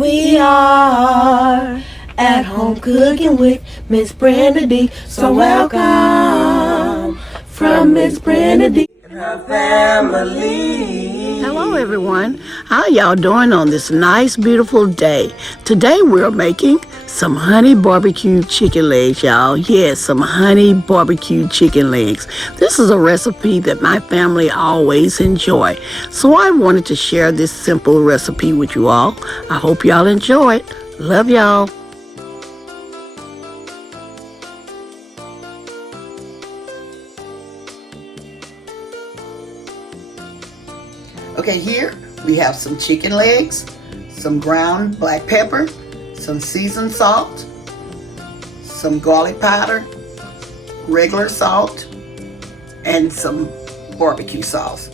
We are at home cooking with Miss Brenda D. So welcome from Miss Brenda D. and her family. Hello everyone. How y'all doing on this nice beautiful day? Today we're making some honey barbecue chicken legs, y'all. Yes, some honey barbecue chicken legs. This is a recipe that my family always enjoy. So I wanted to share this simple recipe with you all. I hope y'all enjoy it. Love y'all. Okay, here we have some chicken legs, some ground black pepper, some seasoned salt, some garlic powder, regular salt, and some barbecue sauce.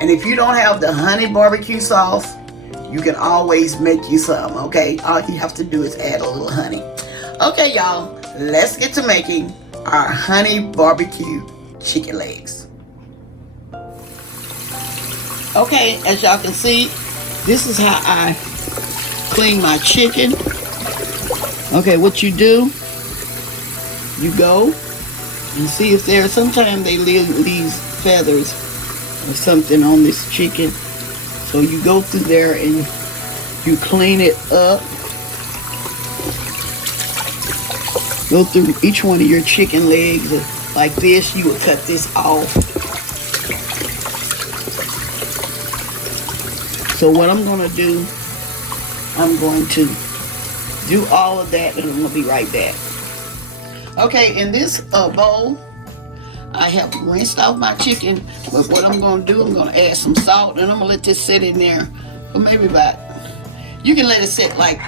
And if you don't have the honey barbecue sauce, you can always make you some, okay? All you have to do is add a little honey. Okay, y'all, let's get to making our honey barbecue chicken legs. Okay, as y'all can see, this is how I clean my chicken. Okay, what you do, you go and see if there, sometimes they leave feathers or something on this chicken. So you go through there and you clean it up. Go through each one of your chicken legs like this. You would cut this off. So what I'm going to do, I'm going to do all of that and I'm going to be right back. Okay, in this bowl, I have rinsed off my chicken, but what I'm going to do, I'm going to add some salt and I'm going to let this sit in there for maybe about, you can let it sit like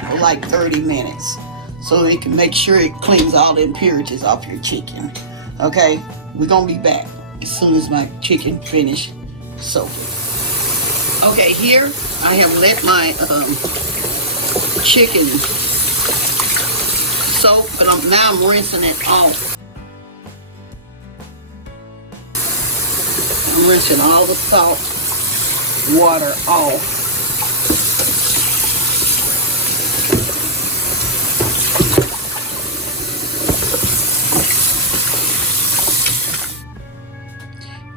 30 minutes so it can make sure it cleans all the impurities off your chicken. Okay, we're going to be back as soon as my chicken finish soaking. Okay, here I have let my chicken soak, but now I'm rinsing it off. I'm rinsing all the salt water off.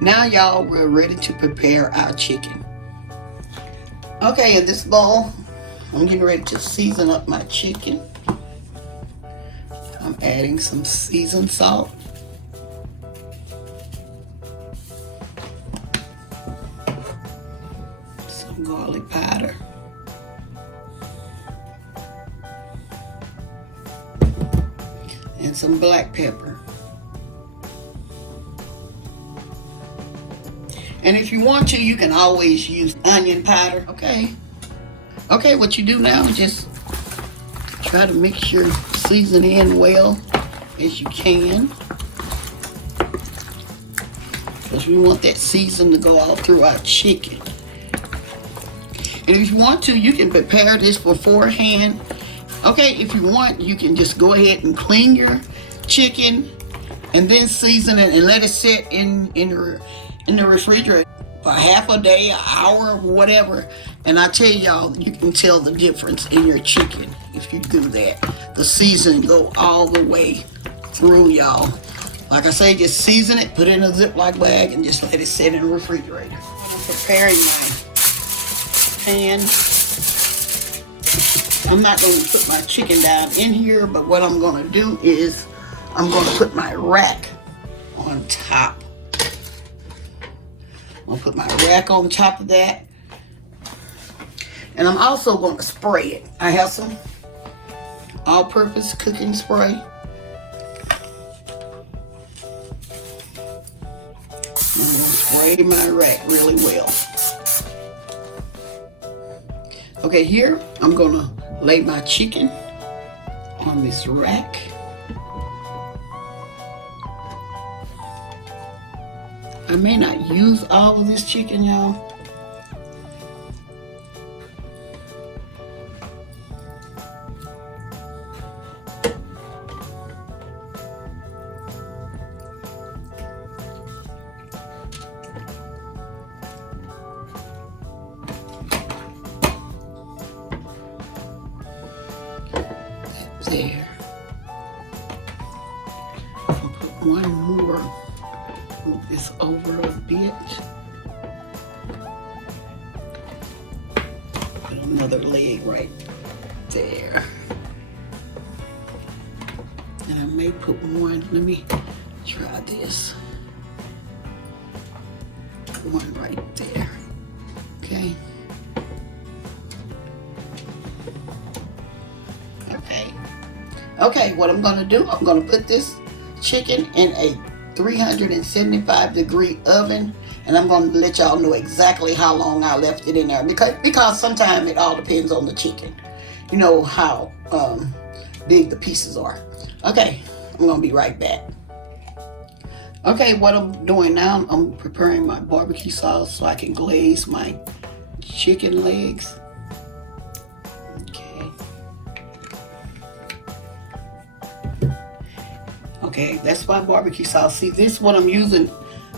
Now y'all, we're ready to prepare our chicken. Okay, in this bowl, I'm getting ready to season up my chicken. I'm adding some seasoned salt. Some garlic powder. And some black pepper. And if you want to, you can always use onion powder. Okay, what you do now is just try to mix your season in well as you can, because we want that season to go all through our chicken. And if you want to, you can prepare this beforehand. Okay, if you want, you can just go ahead and clean your chicken and then season it and let it sit in the refrigerator for half a day, an hour, whatever. And I tell y'all, you can tell the difference in your chicken if you do that. The seasoning go all the way through, y'all. Like I say, just season it, put it in a Ziploc bag, and just let it sit in the refrigerator. I'm preparing my pan. I'm not going to put my chicken down in here, but what I'm going to do is I'm going to put my rack on top. I'm going to put my rack on top of that. And I'm also going to spray it. I have some all-purpose cooking spray. I'm going to spray my rack really well. Okay, here I'm going to lay my chicken on this rack. I may not use all of this chicken, y'all. There. I'll put one more. Move this over a bit. Put another leg right there. And I may put one, let me try this. One right there. Okay. Okay, what I'm gonna do, I'm gonna put this chicken in a 375-degree oven, and I'm gonna let y'all know exactly how long I left it in there, because sometimes it all depends on the chicken. You know how big the pieces are. Okay, I'm gonna be right back. Okay, what I'm doing now, I'm preparing my barbecue sauce so I can glaze my chicken legs. Okay, that's my barbecue sauce. See, this one I'm using,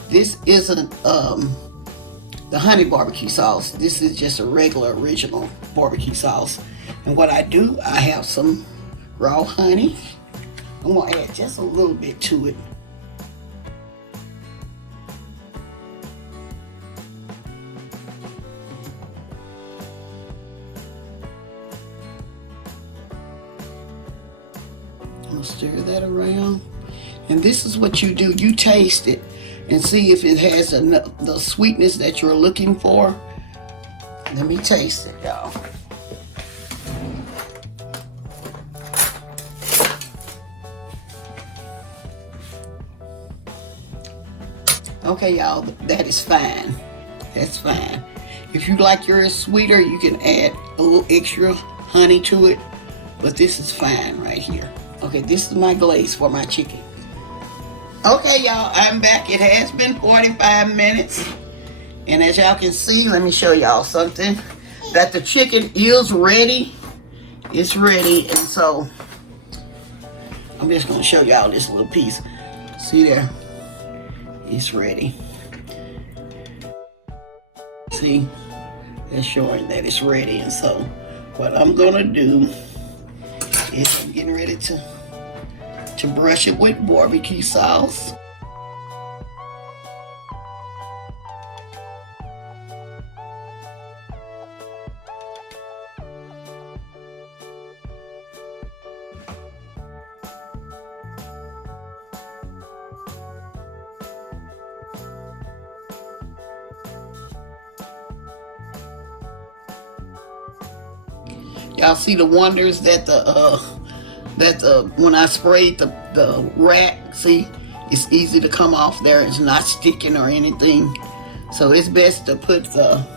this isn't the honey barbecue sauce. This is just a regular original barbecue sauce. And what I do, I have some raw honey. I'm gonna add just a little bit to it. I'm gonna stir that around. And this is what you do. You taste it and see if it has the sweetness that you're looking for. Let me taste it, y'all. Okay, y'all, that is fine. That's fine. If you like yours sweeter, you can add a little extra honey to it. But this is fine right here. Okay, this is my glaze for my chicken. Okay, y'all, I'm back. It has been 45 minutes. And as y'all can see, let me show y'all something. That the chicken is ready. It's ready. And so, I'm just going to show y'all this little piece. See there? It's ready. See? That's showing that it's ready. And so, what I'm going to do is I'm getting ready to brush it with barbecue sauce. Y'all see the wonders that when I sprayed the rack, see, it's easy to come off there. It's not sticking or anything. So it's best to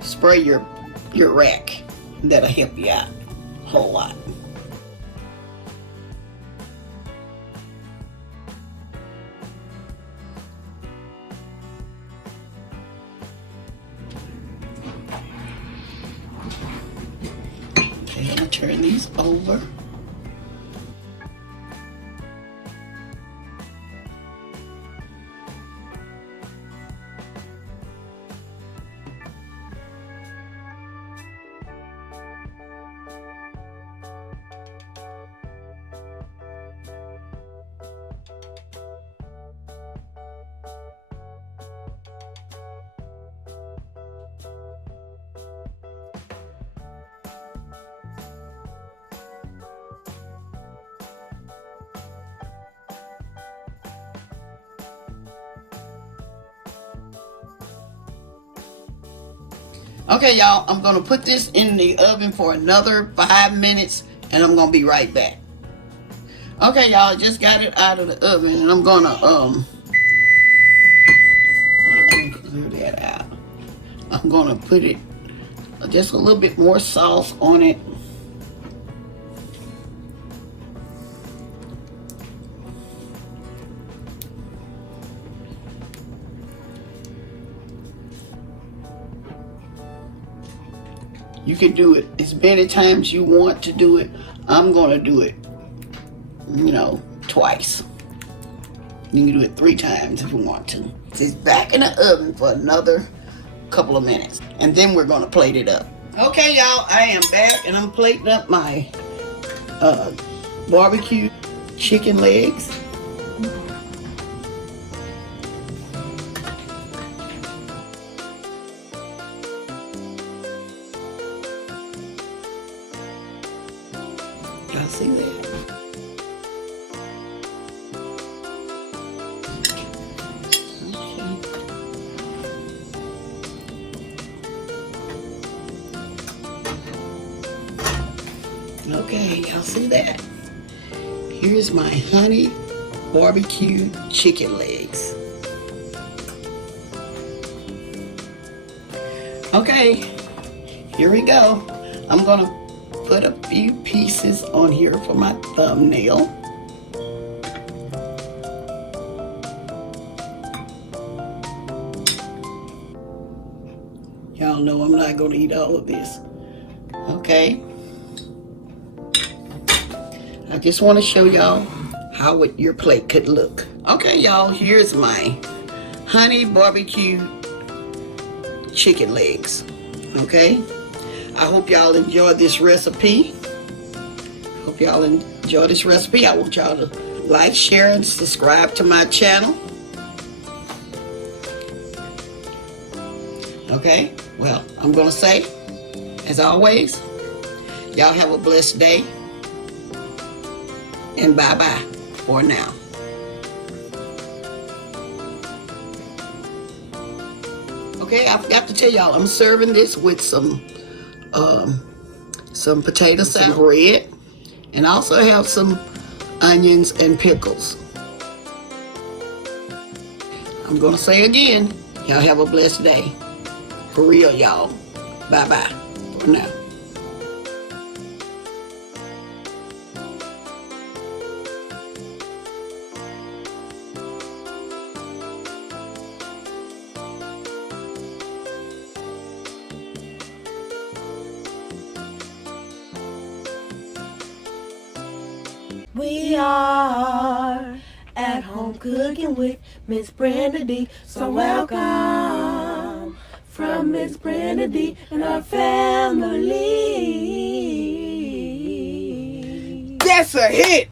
spray your rack. That'll help you out a whole lot. Okay, I'm gonna turn these over. Okay, y'all, I'm gonna put this in the oven for another 5 minutes and I'm gonna be right back. Okay, y'all, just got it out of the oven and I'm gonna clear that out. I'm gonna put it just a little bit more sauce on it. You can do it as many times you want to do it. I'm gonna do it, twice. You can do it 3 times if you want to. It's back in the oven for another couple of minutes. And then we're gonna plate it up. Okay, y'all, I am back and I'm plating up my barbecue chicken legs. Y'all see that? Okay, y'all see that? Here's my honey barbecue chicken legs. Okay, here we go. I'm gonna put a few pieces on here for my thumbnail. Y'all know I'm not gonna eat all of this. Okay. I just want to show y'all how your plate could look. Okay, y'all, here's my honey barbecue chicken legs. Okay, I hope y'all enjoy this recipe. Hope y'all enjoy this recipe. I want y'all to like, share, and subscribe to my channel. Okay, well, I'm gonna say, as always, y'all have a blessed day. And bye-bye for now. Okay, I forgot to tell y'all, I'm serving this with some potato salad, bread, and I also have some onions and pickles. I'm gonna say again, y'all have a blessed day. For real, y'all. Bye-bye for now. We are at home cooking with Miss Brenda D. So welcome from Miss Brenda D and our family. That's a hit!